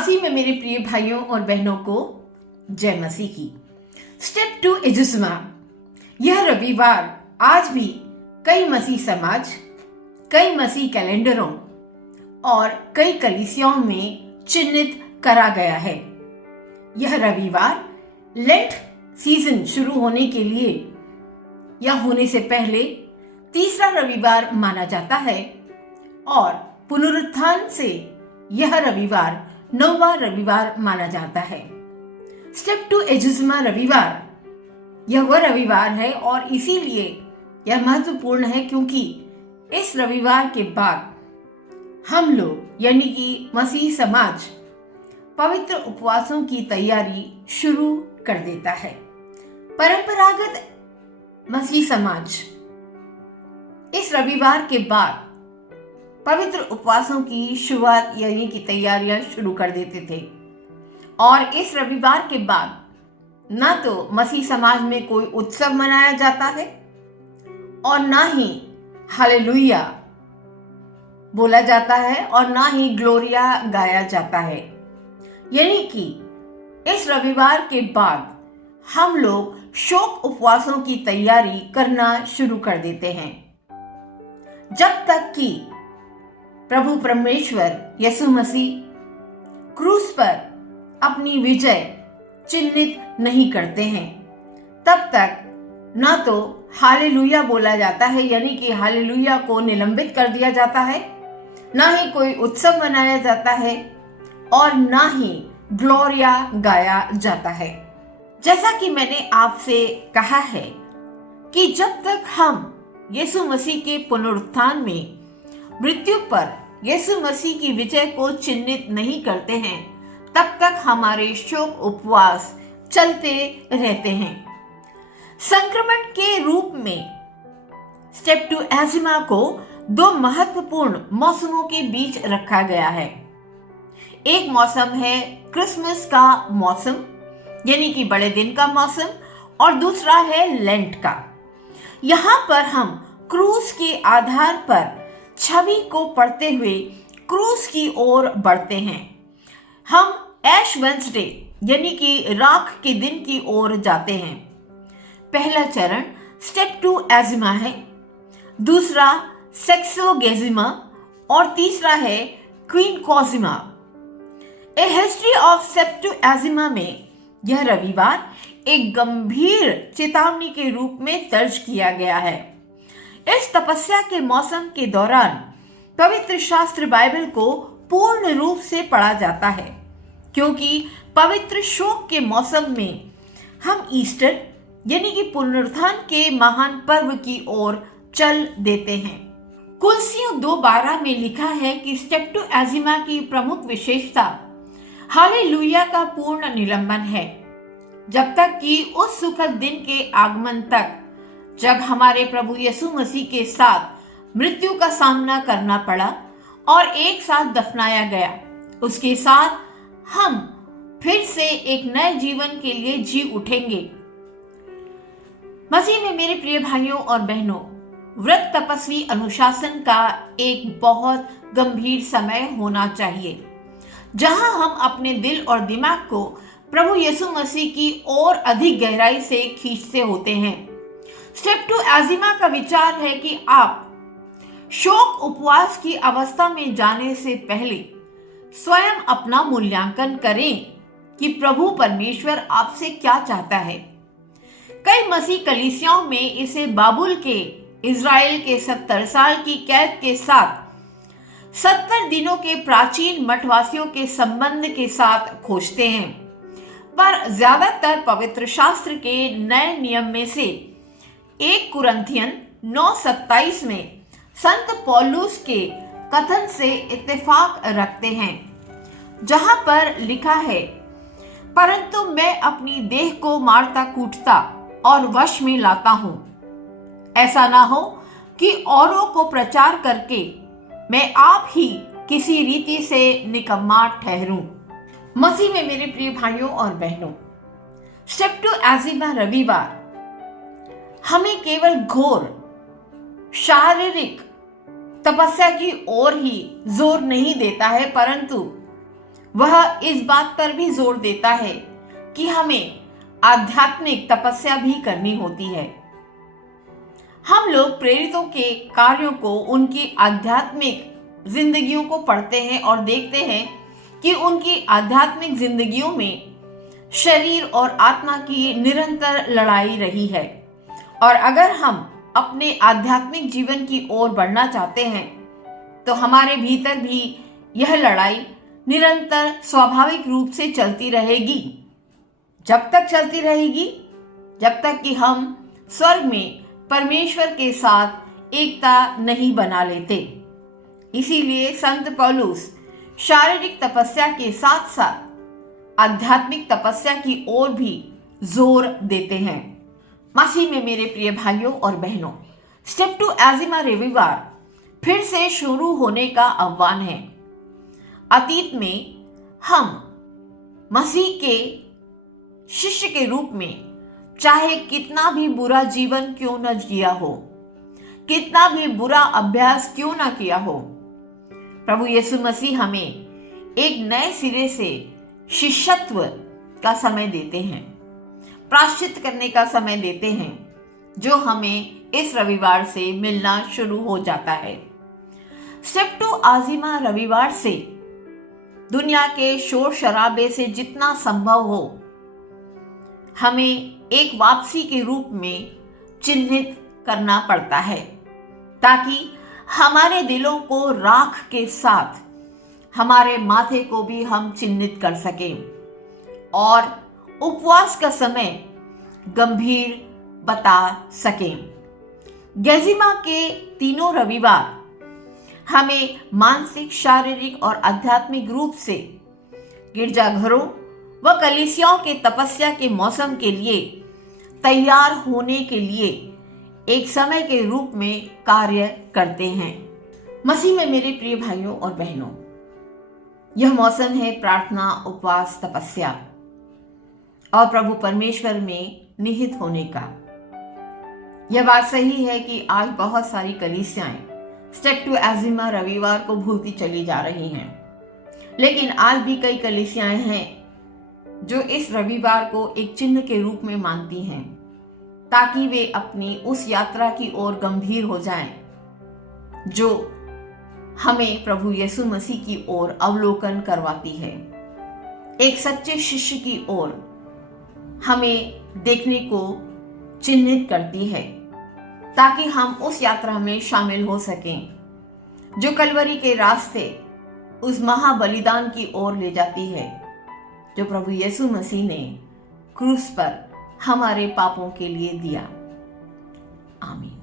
मसीह में मेरे प्रिय भाइयों और बहनों को जय मसीह की। स्टेप टू एजुस्मा। यह रविवार आज भी कई मसीह समाज, कई मसीह कैलेंडरों और कई कलीसियाओं में चिन्हित करा गया है। यह रविवार लेंट सीजन शुरू होने के लिए या होने से पहले तीसरा रविवार माना जाता है और पुनरुत्थान से यह रविवार 9वां रविवार माना जाता है। स्टेप टू एजुस्मा रविवार यह वह रविवार है और इसीलिए यह महत्वपूर्ण है क्योंकि इस रविवार के बाद हम लोग यानी कि मसीह समाज पवित्र उपवासों की तैयारी शुरू कर देता है। परंपरागत मसीह समाज इस रविवार के बाद पवित्र उपवासों की शुरुआत यानी कि तैयारियां शुरू कर देते थे और इस रविवार के बाद ना तो मसीह समाज में कोई उत्सव मनाया जाता है और ना ही हालेलुया बोला जाता है और ना ही ग्लोरिया गाया जाता है। यानी कि इस रविवार के बाद हम लोग शोक उपवासों की तैयारी करना शुरू कर देते हैं जब तक कि प्रभु परमेश्वर यीशु मसीह क्रूस पर अपनी विजय चिन्हित नहीं करते हैं। तब तक ना तो हालेलुया बोला जाता है यानी कि हालेलुया को निलंबित कर दिया जाता है, ना ही कोई उत्सव मनाया जाता है और ना ही ग्लोरिया गाया जाता है। जैसा कि मैंने आपसे कहा है कि जब तक हम यीशु मसीह के पुनरुत्थान में मृत्यु पर यीशु मसीह की विजय को चिन्हित नहीं करते हैं तब तक हमारे शोक उपवास चलते रहते हैं। संक्रमण के रूप में स्टेप टू एजुस्मा को दो महत्वपूर्ण मौसमों के बीच रखा गया है। एक मौसम है क्रिसमस का मौसम यानी कि बड़े दिन का मौसम और दूसरा है लेंट का। यहाँ पर हम क्रूस के आधार पर छवि को पढ़ते हुए क्रूस की ओर बढ़ते हैं। हम ऐश वेडनेसडे यानी कि राख के दिन की ओर जाते हैं। पहला चरण स्टेप टू एजुस्मा है, दूसरा सेक्सोगेजिमा और तीसरा है क्वीनक्वाजिमा। ए हिस्ट्री ऑफ स्टेप टू एजुस्मा में यह रविवार एक गंभीर चेतावनी के रूप में दर्ज किया गया है। इस तपस्या के मौसम के दौरान पवित्र शास्त्र बाइबल को पूर्ण रूप से पढ़ा जाता है क्योंकि पवित्र शोक के मौसम में हम ईस्टर यानी कि पुनरुत्थान के महान पर्व की ओर चल देते हैं। कुलसियों 2:12 में लिखा है कि स्टेप टू एजुस्मा की प्रमुख विशेषता हालेलुया का पूर्ण निलंबन है जब तक कि उस सुखद दिन के आगमन तक जब हमारे प्रभु यीशु मसीह के साथ मृत्यु का सामना करना पड़ा और एक साथ दफनाया गया, उसके साथ हम फिर से एक नए जीवन के लिए जी उठेंगे। मसीह में मेरे प्रिय भाइयों और बहनों, व्रत तपस्वी अनुशासन का एक बहुत गंभीर समय होना चाहिए जहां हम अपने दिल और दिमाग को प्रभु यीशु मसीह की ओर अधिक गहराई से खींचते होते हैं। स्टेप टू एजुस्मा का विचार है कि आप शोक उपवास की अवस्था में जाने से पहले स्वयं अपना मूल्यांकन करें कि प्रभु परमेश्वर आपसे क्या चाहता है। कई मसीह कलीसियाओं में इसे बाबुल के इज़राइल के 70 साल की कैद के साथ 70 दिनों के प्राचीन मठवासियों के संबंध के साथ खोजते हैं, पर ज्यादातर पवित्र शास्त्र के नए नियम में से 1 कुरिन्थियन 9:27 में संत पौलुस के कथन से इत्तेफाक रखते हैं जहां पर लिखा है, परंतु मैं अपनी देह को मारता कूटता और वश में लाता हूं, ऐसा ना हो कि औरों को प्रचार करके मैं आप ही किसी रीति से निकम्मा ठहरूं। मसीह में मेरे प्रिय भाइयों और बहनों, स्टेप टू एजुस्मा रविवार हमें केवल घोर शारीरिक तपस्या की ओर ही जोर नहीं देता है, परंतु वह इस बात पर भी जोर देता है कि हमें आध्यात्मिक तपस्या भी करनी होती है। हम लोग प्रेरितों के कार्यों को, उनकी आध्यात्मिक जिंदगियों को पढ़ते हैं और देखते हैं कि उनकी आध्यात्मिक जिंदगियों में शरीर और आत्मा की निरंतर लड़ाई रही है। और अगर हम अपने आध्यात्मिक जीवन की ओर बढ़ना चाहते हैं तो हमारे भीतर भी यह लड़ाई निरंतर स्वाभाविक रूप से चलती रहेगी। जब तक चलती रहेगी जब तक कि हम स्वर्ग में परमेश्वर के साथ एकता नहीं बना लेते। इसीलिए संत पौलुस शारीरिक तपस्या के साथ साथ आध्यात्मिक तपस्या की ओर भी जोर देते हैं। मसीह में मेरे प्रिय भाइयों और बहनों, स्टेप टू एजिमा रविवार फिर से शुरू होने का आह्वान है। अतीत में हम मसीह के शिष्य के रूप में चाहे कितना भी बुरा जीवन क्यों न जिया हो, कितना भी बुरा अभ्यास क्यों न किया हो, प्रभु यीशु मसीह हमें एक नए सिरे से शिष्यत्व का समय देते हैं, प्रायश्चित करने का समय देते हैं, जो हमें इस रविवार से मिलना शुरू हो जाता है। स्टेप टू आजिमा रविवार से दुनिया के शोर शराबे से जितना संभव हो हमें एक वापसी के रूप में चिन्हित करना पड़ता है, ताकि हमारे दिलों को राख के साथ हमारे माथे को भी हम चिन्हित कर सकें और उपवास का समय गंभीर बता सकें। गेजिमा के तीनों रविवार हमें मानसिक, शारीरिक और आध्यात्मिक रूप से गिरजाघरों व कलीसियाओं के तपस्या के मौसम के लिए तैयार होने के लिए एक समय के रूप में कार्य करते हैं। मसीह में मेरे प्रिय भाइयों और बहनों, यह मौसम है प्रार्थना, उपवास, तपस्या और प्रभु परमेश्वर में निहित होने का। यह बात सही है कि आज बहुत सारी कलीसियाएं स्टेप टू एजिमा रविवार को भूलती चली जा रही हैं, लेकिन आज भी कई कलीसियाएं हैं जो इस रविवार को एक चिन्ह के रूप में मानती हैं, ताकि वे अपनी उस यात्रा की ओर गंभीर हो जाएं, जो हमें प्रभु यीशु मसीह की ओर अवलोकन करवाती है, एक सच्चे शिष्य की ओर हमें देखने को चिन्हित करती है, ताकि हम उस यात्रा में शामिल हो सकें जो कलवरी के रास्ते उस महाबलिदान की ओर ले जाती है, जो प्रभु यीशु मसीह ने क्रूस पर हमारे पापों के लिए दिया। आमीन।